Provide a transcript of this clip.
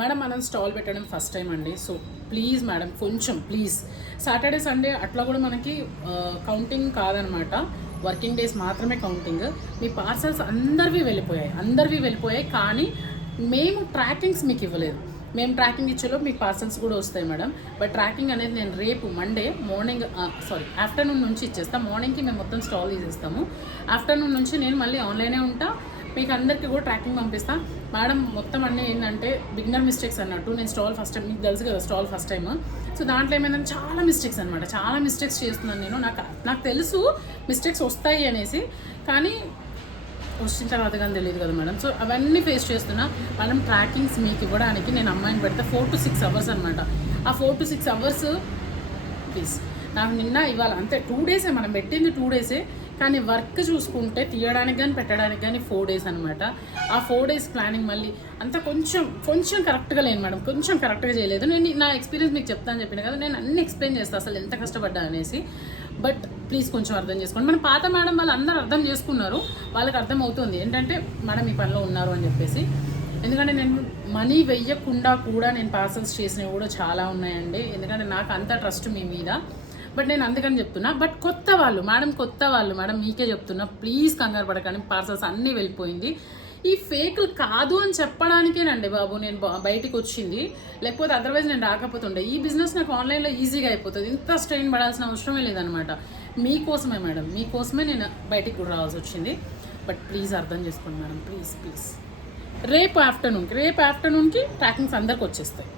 Madam మనం stall పెట్టడం first time అండి. సో ప్లీజ్ మేడం, కొంచెం ప్లీజ్, సాటర్డే సండే అట్లా కూడా మనకి కౌంటింగ్ కాదనమాట, వర్కింగ్ డేస్ మాత్రమే కౌంటింగ్. మీ పార్సల్స్ అందరివి వెళ్ళిపోయాయి, కానీ మేము ట్రాకింగ్స్ మీకు ఇవ్వలేదు. మేము ట్రాకింగ్ ఇచ్చేలో మీకు పార్సల్స్ కూడా వస్తాయి మేడం. బట్ ట్రాకింగ్ అనేది నేను రేపు మండే మార్నింగ్ ఆఫ్టర్నూన్ నుంచి ఇచ్చేస్తాను. మార్నింగ్కి మేము మొత్తం స్టాల్ తీసేస్తాము. ఆఫ్టర్నూన్ నుంచి నేను మళ్ళీ ఆన్లైనే ఉంటా, మీకు అందరికీ కూడా ట్రాకింగ్ పంపిస్తాను మేడం. మొత్తం అన్నీ ఏంటంటే బిగినర్ మిస్టేక్స్ అన్నట్టు. నేను స్టాల్ ఫస్ట్ టైం, మీకు తెలుసు కదా స్టాల్ ఫస్ట్ టైం. సో దాంట్లో ఏమైందంటే చాలా మిస్టేక్స్ అనమాట, చాలా మిస్టేక్స్ చేస్తున్నాను నేను. నాకు తెలుసు మిస్టేక్స్ వస్తాయి అనేసి, కానీ వచ్చిన తర్వాత కానీ తెలియదు కదా మేడం. సో అవన్నీ ఫేస్ చేస్తున్నా మేడం. ట్రాకింగ్స్ మీకు ఇవ్వడానికి నేను అమ్మాయిని పెడితే 4 to 6 hours అనమాట. ఆ 4 to 6 hours ప్లీజ్ నాకు నిన్న ఇవాళ అంతే 2 days మనం పెట్టింది 2 days, కానీ వర్క్ చూసుకుంటే తీయడానికి కానీ పెట్టడానికి కానీ 4 days అనమాట. ఆ 4 days ప్లానింగ్ మళ్ళీ అంతా కొంచెం కరెక్ట్గా లేను మేడం, కొంచెం కరెక్ట్గా చేయలేదు. నేను నా ఎక్స్పీరియన్స్ మీకు చెప్తాను చెప్పిన కదా, నేను అన్ని ఎక్స్ప్లెయిన్ చేస్తాను అసలు ఎంత కష్టపడ్డా అనేసి. బట్ ప్లీజ్ కొంచెం అర్థం చేసుకోండి. మన పాత మేడం వాళ్ళు అందరూ అర్థం చేసుకున్నారు, వాళ్ళకి అర్థం అవుతుంది ఏంటంటే మేడం ఈ పనిలో ఉన్నారు అని చెప్పేసి. ఎందుకంటే నేను మనీ వెయ్యకుండా కూడా నేను పార్సల్స్ చేసినవి కూడా చాలా ఉన్నాయండి, ఎందుకంటే నాకు అంత ట్రస్ట్ మీ మీద. బట్ నేను అందుకని చెప్తున్నా. బట్ కొత్త వాళ్ళు మేడం మీకే చెప్తున్నా, ప్లీజ్ కంగారు పడకండి. పార్సల్స్ అన్నీ వెళ్ళిపోయింది. ఈ ఫేక్లు కాదు అని చెప్పడానికేనండి బాబు నేను బయటికి వచ్చింది, లేకపోతే అదర్వైజ్ నేను రాకపోతుండే. ఈ బిజినెస్ నాకు ఆన్లైన్లో ఈజీగా అయిపోతుంది, ఇంత స్ట్రెయిన్ పడాల్సిన అవసరమే లేదనమాట. మీకోసమే మేడం, మీకోసమే నేను బయటికి కూడా రావాల్సి వచ్చింది. బట్ ప్లీజ్ అర్థం చేసుకోండి మేడం, ప్లీజ్. రేపు ఆఫ్టర్నూన్కి ట్రాకింగ్స్ అందరికి వచ్చేస్తాయి.